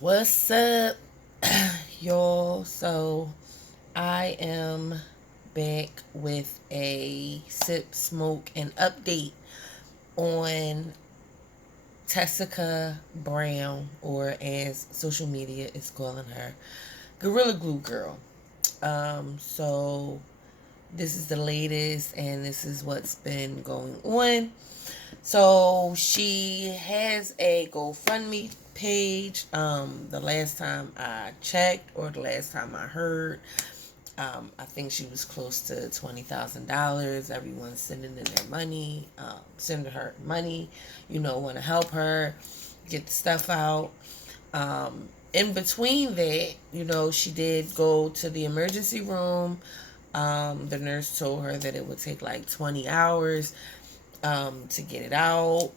What's up, y'all? So, I am back with a sip, smoke, and update on Tessica Brown, or as social media is calling her, Gorilla Glue Girl. So this is the latest, and this is what's been going on. So she has a GoFundMe page. The last time I checked, or the last time I heard, I think she was close to $20,000. Everyone's sending in their money, sending her money. Want to help her get the stuff out. In between that, she did go to the emergency room. The nurse told her that it would take like 20 hours to get it out.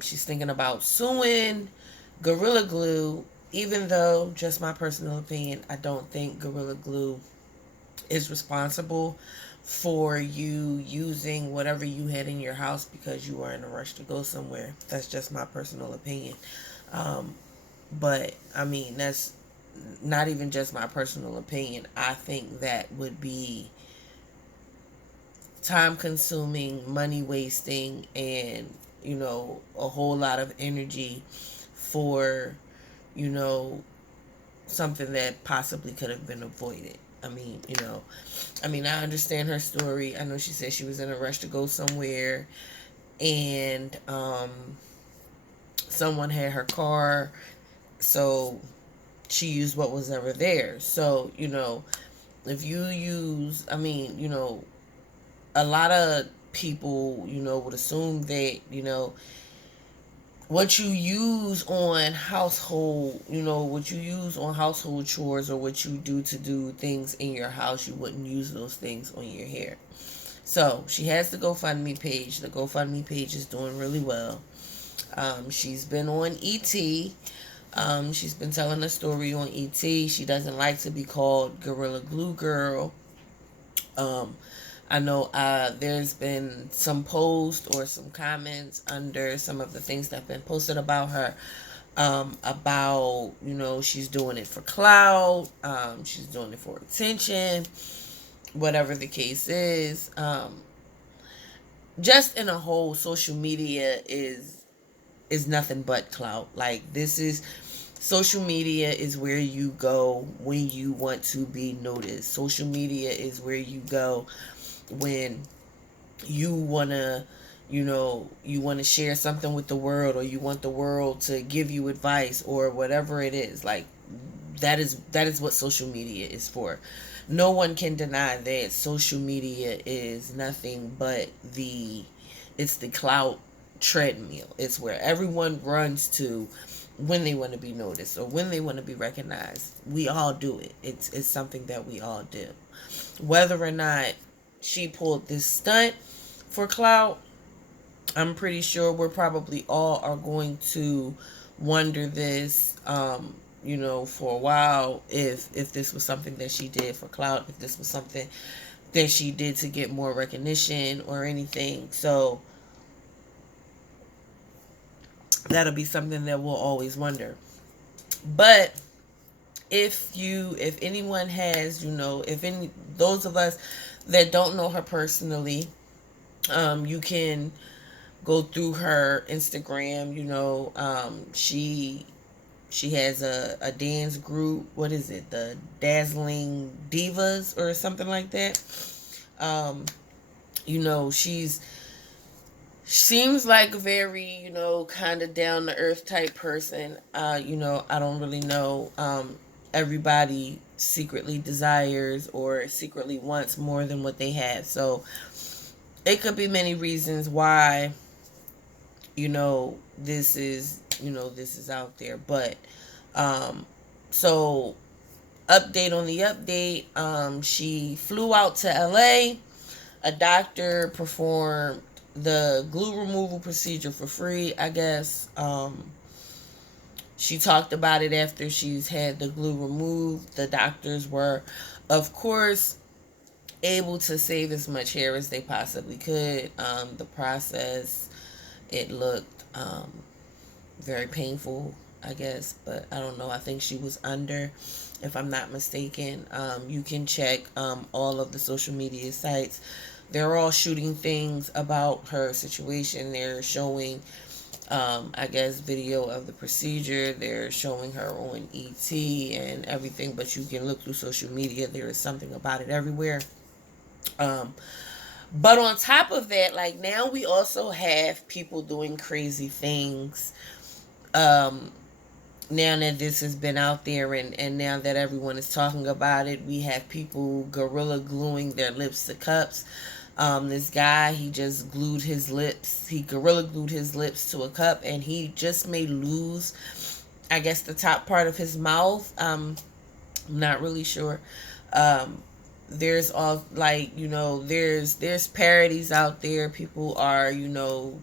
She's thinking about suing Gorilla Glue, even though, just my personal opinion, I don't think Gorilla Glue is responsible for you using whatever you had in your house because you were in a rush to go somewhere. That's just my personal opinion. Um, but I mean, that's not even just my personal opinion. I think that would be time consuming, money wasting, and a whole lot of energy for you know something that possibly could have been avoided. I understand her story. I know she said she was in a rush to go somewhere, and someone had her car, so she used what was ever there. So if you use, a lot of people, would assume that, what you use on household chores, or what you do to do things in your house, you wouldn't use those things on your hair. So she has the GoFundMe page. The GoFundMe page is doing really well. She's been on ET. She's been telling a story on ET. She doesn't like to be called Gorilla Glue Girl. Um, I know there's been some posts or some comments under some of the things that have been posted about her, about, she's doing it for clout, she's doing it for attention, whatever the case is. Just in a whole, social media is nothing but clout. Like, this is social media is where you go when you want to be noticed. Social media is where you go when you want to share something with the world, or you want the world to give you advice, or whatever it is. Like, that is what social media is for. No one can deny that social media is nothing but it's the clout treadmill. It's where everyone runs to when they want to be noticed, or when they want to be recognized. We all do it. It's something that we all do. Whether or not she pulled this stunt for clout, I'm pretty sure we're probably all are going to wonder this, for a while, if this was something that she did for clout, if this was something that she did to get more recognition or anything. So that'll be something that we'll always wonder. But if anyone has, if any those of us that don't know her personally, you can go through her Instagram. She has a dance group. What is it? The Dazzling Divas or something like that. Um, she's seems like a very, kind of down to earth type person. I don't really know. Everybody secretly desires or secretly wants more than what they have. So it could be many reasons why, this is out there. But, so update on the update. She flew out to LA. A doctor performed the glue removal procedure for free, I guess. She talked about it after she's had the glue removed. The doctors were, of course, able to save as much hair as they possibly could. The process, it looked very painful. I guess, but I don't know. I think she was under, if I'm not mistaken. You can check all of the social media sites. They're all shooting things about her situation. They're showing, I guess, video of the procedure. They're showing her on ET and everything, but you can look through social media. There is something about it everywhere. Um, but on top of that, like now we also have people doing crazy things. Um, Now that this has been out there and now that everyone is talking about it, we have people gorilla gluing their lips to cups. This guy, he just glued his lips. He gorilla glued his lips to a cup, and he just may lose, I guess, the top part of his mouth. I'm not really sure. Um, there's all like there's parodies out there. People are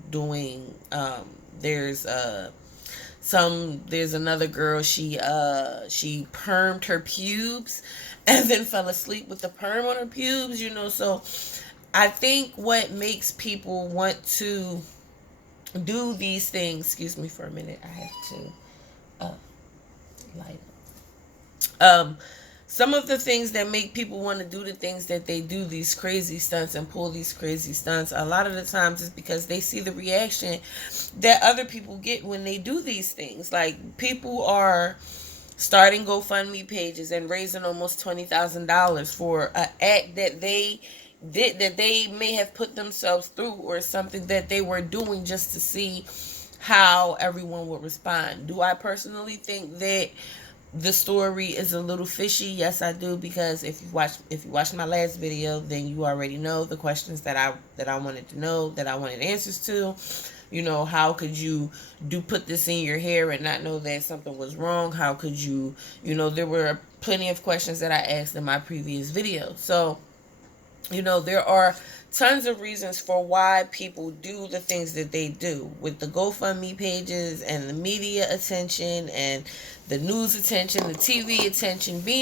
doing. There's another girl. She permed her pubes, and then fell asleep with the perm on her pubes. So I think what makes people want to do these things. Excuse me for a minute. I have to light. Um, some of the things that make people want to do the things that they do, these crazy stunts and pull these crazy stunts, a lot of the times is because they see the reaction that other people get when they do these things. Like people are starting GoFundMe pages and raising almost $20,000 for an act that they did, that they may have put themselves through, or something that they were doing just to see how everyone would respond. Do I personally think that the story is a little fishy? Yes, I do, because if you watched my last video, then you already know the questions that I wanted to know, that I wanted answers to. How could you put this in your hair and not know that something was wrong? How could you, there were plenty of questions that I asked in my previous video. So, there are tons of reasons for why people do the things that they do, with the GoFundMe pages and the media attention and the news attention, the TV attention being